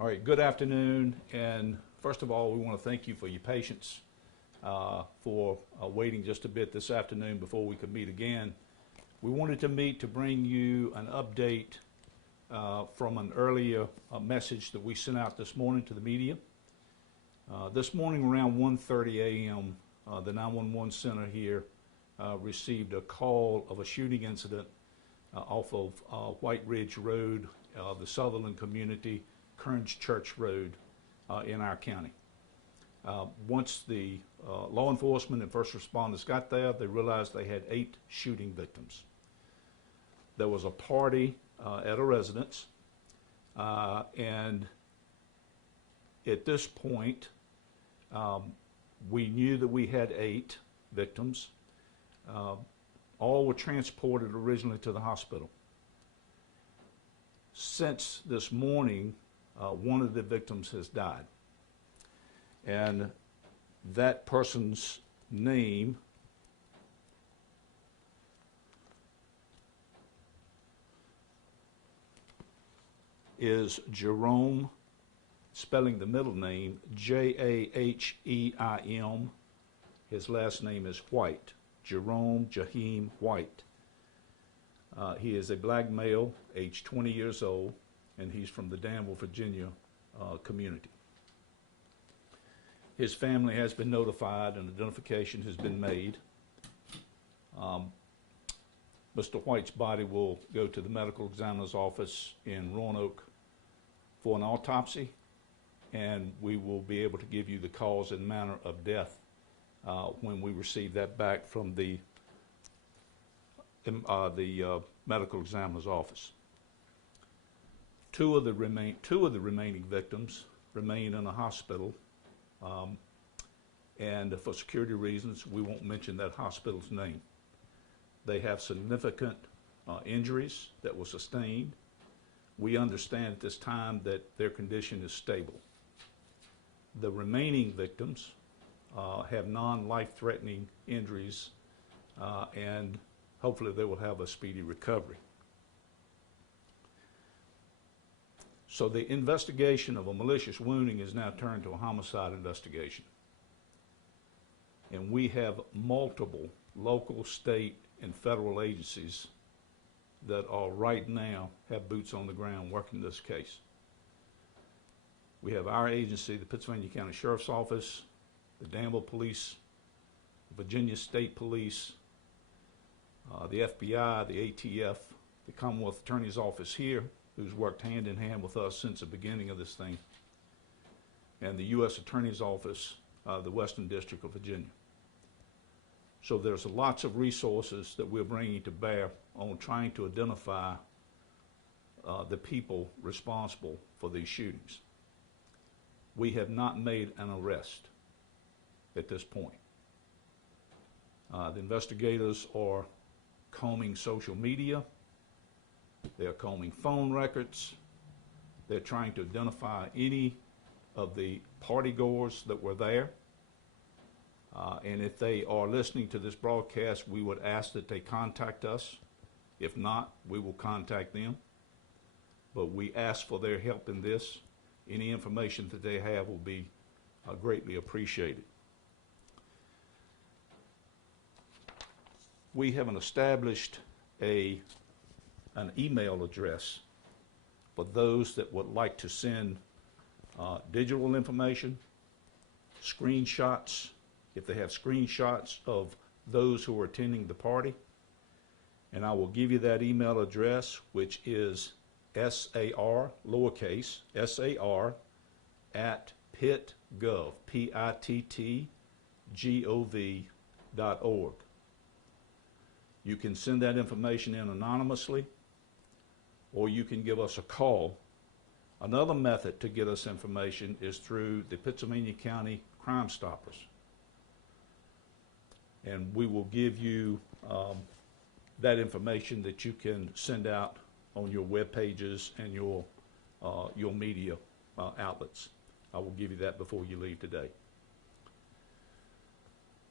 All right, good afternoon, and first of all, we want to thank you for your patience, for waiting just a bit this afternoon before we could meet again. We wanted to meet to bring you an update from an earlier message that we sent out this morning to the media. This morning around 1:30 a.m., the 911 center here received a call of a shooting incident off of White Ridge Road, the Sutherland community, Kearns Church Road in our county. Once the law enforcement and first responders got there, they realized they had 8 shooting victims. There was a party at a residence, and at this point, we knew that we had 8 victims. All were transported originally to the hospital. Since this morning, one of the victims has died. And that person's name is Jerome, spelling the middle name, Jaheim. His last name is White, Jerome Jaheim White. He is a black male, age 20 years old, and he's from the Danville, Virginia community. His family has been notified and identification has been made. Mr. White's body will go to the medical examiner's office in Roanoke for an autopsy, and we will be able to give you the cause and manner of death when we receive that back from the medical examiner's office. Two of the remaining victims remain in a hospital, and for security reasons, we won't mention that hospital's name. They have significant injuries that were sustained. We understand at this time that their condition is stable. The remaining victims have non-life-threatening injuries, and hopefully they will have a speedy recovery. So the investigation of a malicious wounding is now turned to a homicide investigation. And we have multiple local, state, and federal agencies that are right now have boots on the ground working this case. We have our agency, the Pittsylvania County Sheriff's Office, the Danville Police, the Virginia State Police, the FBI, the ATF, the Commonwealth Attorney's Office here, who's worked hand in hand with us since the beginning of this thing, and the U.S. Attorney's Office, the Western District of Virginia. So there's lots of resources that we're bringing to bear on trying to identify the people responsible for these shootings. We have not made an arrest at this point. The investigators are combing social media. They're combing phone records. They're trying to identify any of the party goers that were there. And if they are listening to this broadcast, we would ask that they contact us. If not, we will contact them. But we ask for their help in this. Any information that they have will be greatly appreciated. We have established an email address for those that would like to send digital information, screenshots, if they have screenshots of those who are attending the party. And I will give you that email address, which is SAR, lowercase, SAR, at pittgov, pittgov.org. You can send that information in anonymously, or you can give us a call. Another method to get us information is through the Pittsylvania County Crime Stoppers. And we will give you that information that you can send out on your web pages and your media outlets. I will give you that before you leave today.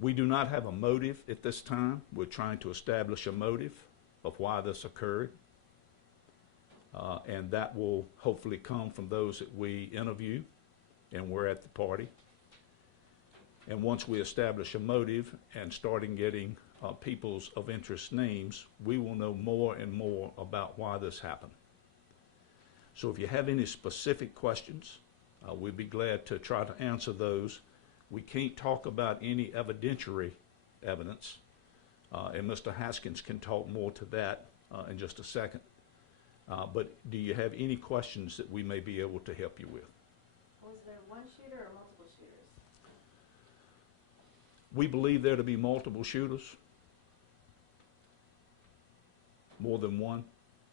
We do not have a motive at this time. We're trying to establish a motive of why this occurred. And that will hopefully come from those that we interview and we're at the party. And once we establish a motive and starting getting people's of interest names, we will know more and more about why this happened. So if you have any specific questions, we'd be glad to try to answer those. We can't talk about any evidentiary evidence, and Mr. Haskins can talk more to that in just a second. But do you have any questions that we may be able to help you with? Was there one shooter or multiple shooters? We believe there to be multiple shooters, more than one.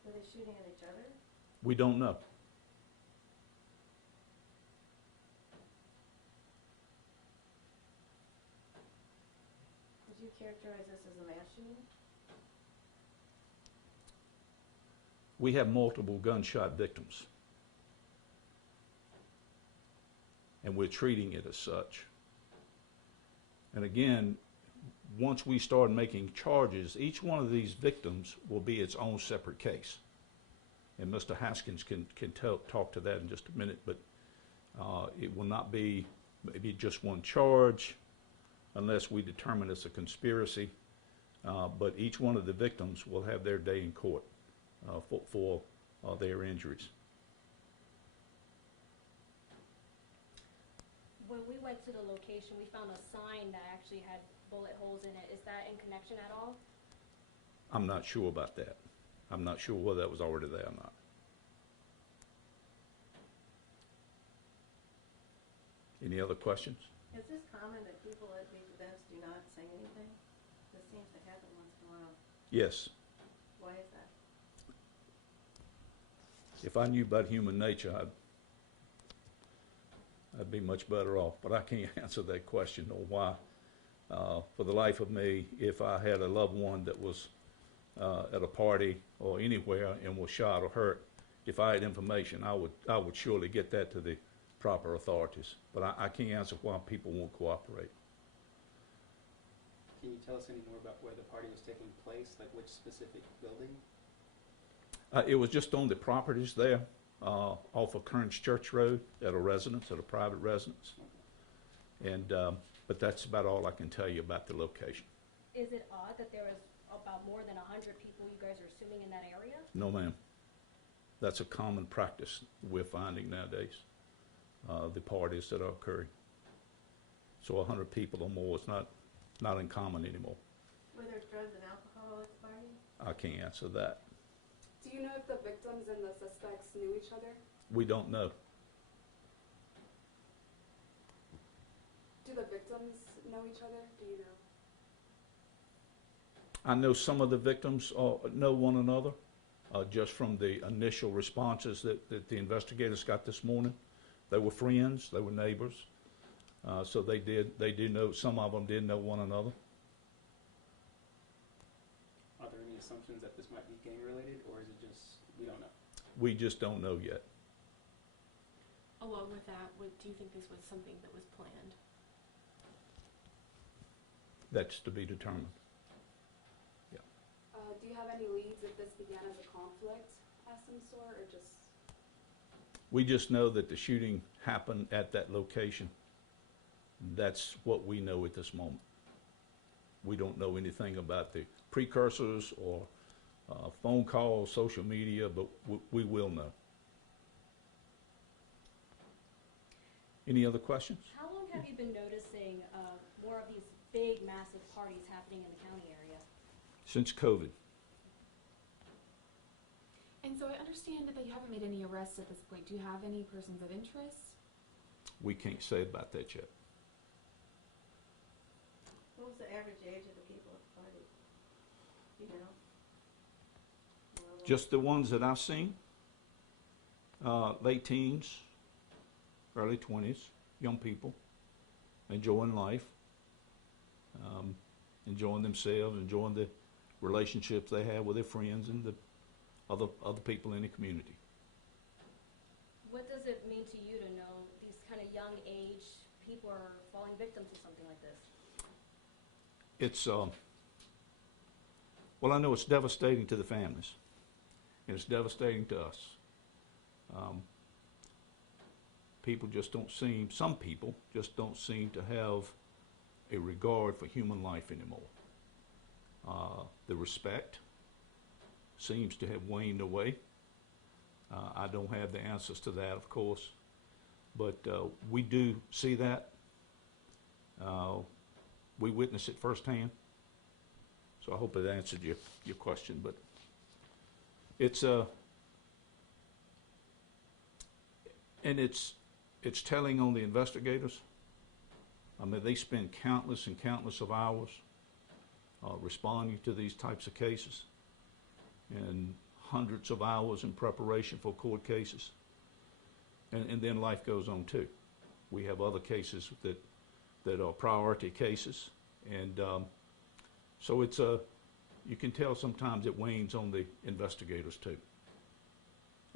Were they shooting at each other? We don't know. Would you characterize this as a mass shooting? We have multiple gunshot victims, and we're treating it as such. And again, once we start making charges, each one of these victims will be its own separate case. And Mr. Haskins can talk to that in just a minute, but it will not be maybe just one charge unless we determine it's a conspiracy. But each one of the victims will have their day in court for their injuries. When we went to the location, we found a sign that actually had bullet holes in it. Is that in connection at all? I'm not sure about that. I'm not sure whether that was already there or not. Any other questions? Is this common that people at these events do not say anything? This seems to happen once in a while. Yes. Why is that? If I knew about human nature, I'd be much better off, but I can't answer that question or why. For the life of me, if I had a loved one that was at a party or anywhere and was shot or hurt, if I had information, I would surely get that to the proper authorities. But I can't answer why people won't cooperate. Can you tell us any more about where the party was taking place, like which specific building? It was just on the properties there, off of Kearns Church Road, at a residence, at a private residence. And but that's about all I can tell you about the location. Is it odd that there was about more than 100 people you guys are assuming in that area? No, ma'am. That's a common practice we're finding nowadays, the parties that are occurring. So 100 people or more is not uncommon anymore. Were there drugs and alcohol at the party? I can't answer that. Do you know if the victims and the suspects knew each other? We don't know. Do the victims know each other? Do you know? I know some of the victims know one another, just from the initial responses that the investigators got this morning. They were friends, they were neighbors, so they do know, some of them did know one another. Are there any assumptions that this might be gang related, or is it just, we don't know? We just don't know yet. Along with that, do you think this was something that was planned? That's to be determined. Do you have any leads if this began as a conflict of some sort, or just? We just know that the shooting happened at that location. That's what we know at this moment. We don't know anything about the precursors or phone calls, social media, but we will know. Any other questions? How long have you been noticing more of these big, massive parties happening in the county area? Since COVID. And so I understand that you haven't made any arrests at this point. Do you have any persons of interest? We can't say about that yet. What was the average age of the people at the party? You know? Just the ones that I've seen, late teens, early 20s, young people, enjoying life, enjoying themselves, enjoying the relationships they have with their friends and the other people in the community. What does it mean to you to know these kind of young age people are falling victim to something like this? It's, well, I know it's devastating to the families. and it's devastating to us. People just don't seem, some people just don't seem to have a regard for human life anymore. The respect seems to have waned away. I don't have the answers to that, of course, but we do see that. We witness it firsthand. So I hope it answered your question, but it's and it's telling on the investigators. I mean, they spend countless and countless of hours responding to these types of cases, and hundreds of hours in preparation for court cases. And then life goes on too. We have other cases that are priority cases, and so it's you can tell sometimes it wanes on the investigators too.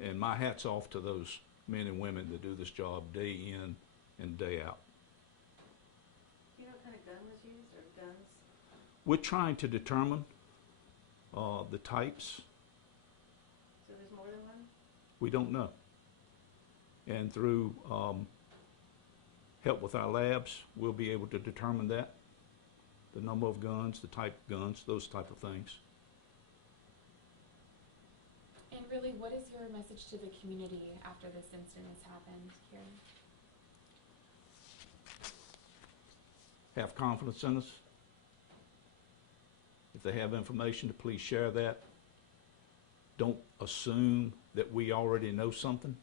And my hat's off to those men and women that do this job day in and day out. Do you know what kind of gun was used, or guns? We're trying to determine the types. So there's more than one? We don't know. And through help with our labs, we'll be able to determine that. The number of guns, the type of guns, those type of things. And really, what is your message to the community after this incident has happened, Karen? Have confidence in us. If they have information, to please share that. Don't assume that we already know something.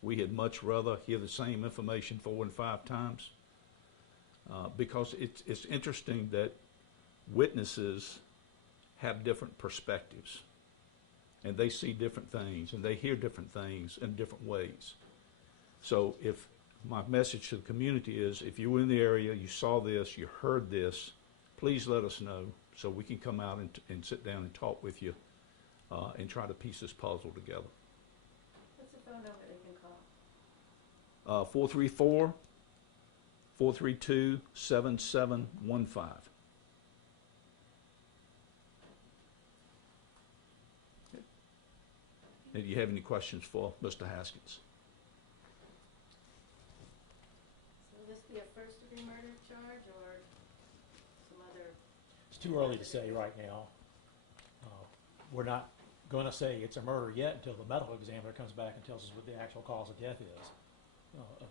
We had much rather hear the same information 4 and 5 times. Because it's interesting that witnesses have different perspectives, and they see different things, and they hear different things in different ways. So if my message to the community is, if you were in the area, you saw this, you heard this, please let us know so we can come out and sit down and talk with you and try to piece this puzzle together. What's the phone number they can call? 434-432-7715. Do you have any questions for Mr. Haskins? So will this be a first-degree murder charge or some other? It's too early to say right now. We're not going to say it's a murder yet until the medical examiner comes back and tells us what the actual cause of death is of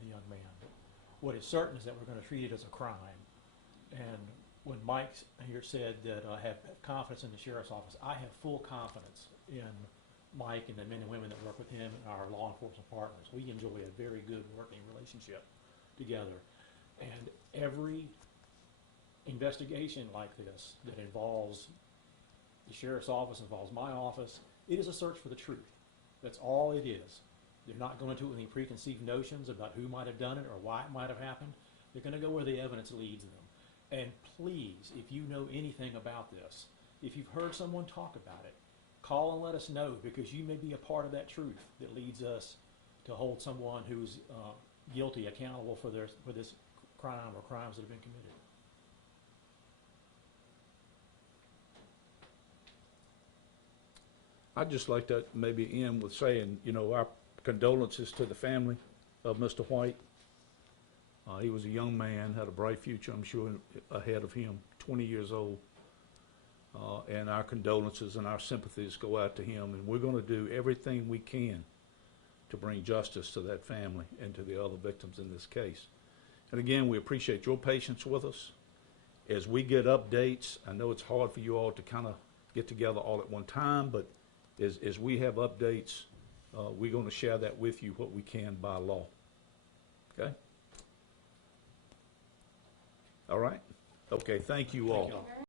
the young man. But what is certain is that we're going to treat it as a crime. And when Mike here said that I have confidence in the sheriff's office, I have full confidence in Mike and the men and women that work with him and our law enforcement partners. We enjoy a very good working relationship together. And every investigation like this that involves the sheriff's office, involves my office, it is a search for the truth. That's all it is. They're not going to any preconceived notions about who might have done it or why it might have happened. They're going to go where the evidence leads them. And please, if you know anything about this, if you've heard someone talk about it, call and let us know, because you may be a part of that truth that leads us to hold someone who's guilty accountable for this crime or crimes that have been committed. I'd just like to maybe end with saying, our condolences to the family of Mr. White. He was a young man, had a bright future, I'm sure, ahead of him, 20 years old. And our condolences and our sympathies go out to him, and we're going to do everything we can to bring justice to that family and to the other victims in this case. And again, we appreciate your patience with us. As we get updates, I know it's hard for you all to kind of get together all at one time, but as we have updates, we're going to share that with you, what we can by law. Okay? All right? Okay, thank you all. Thank you all.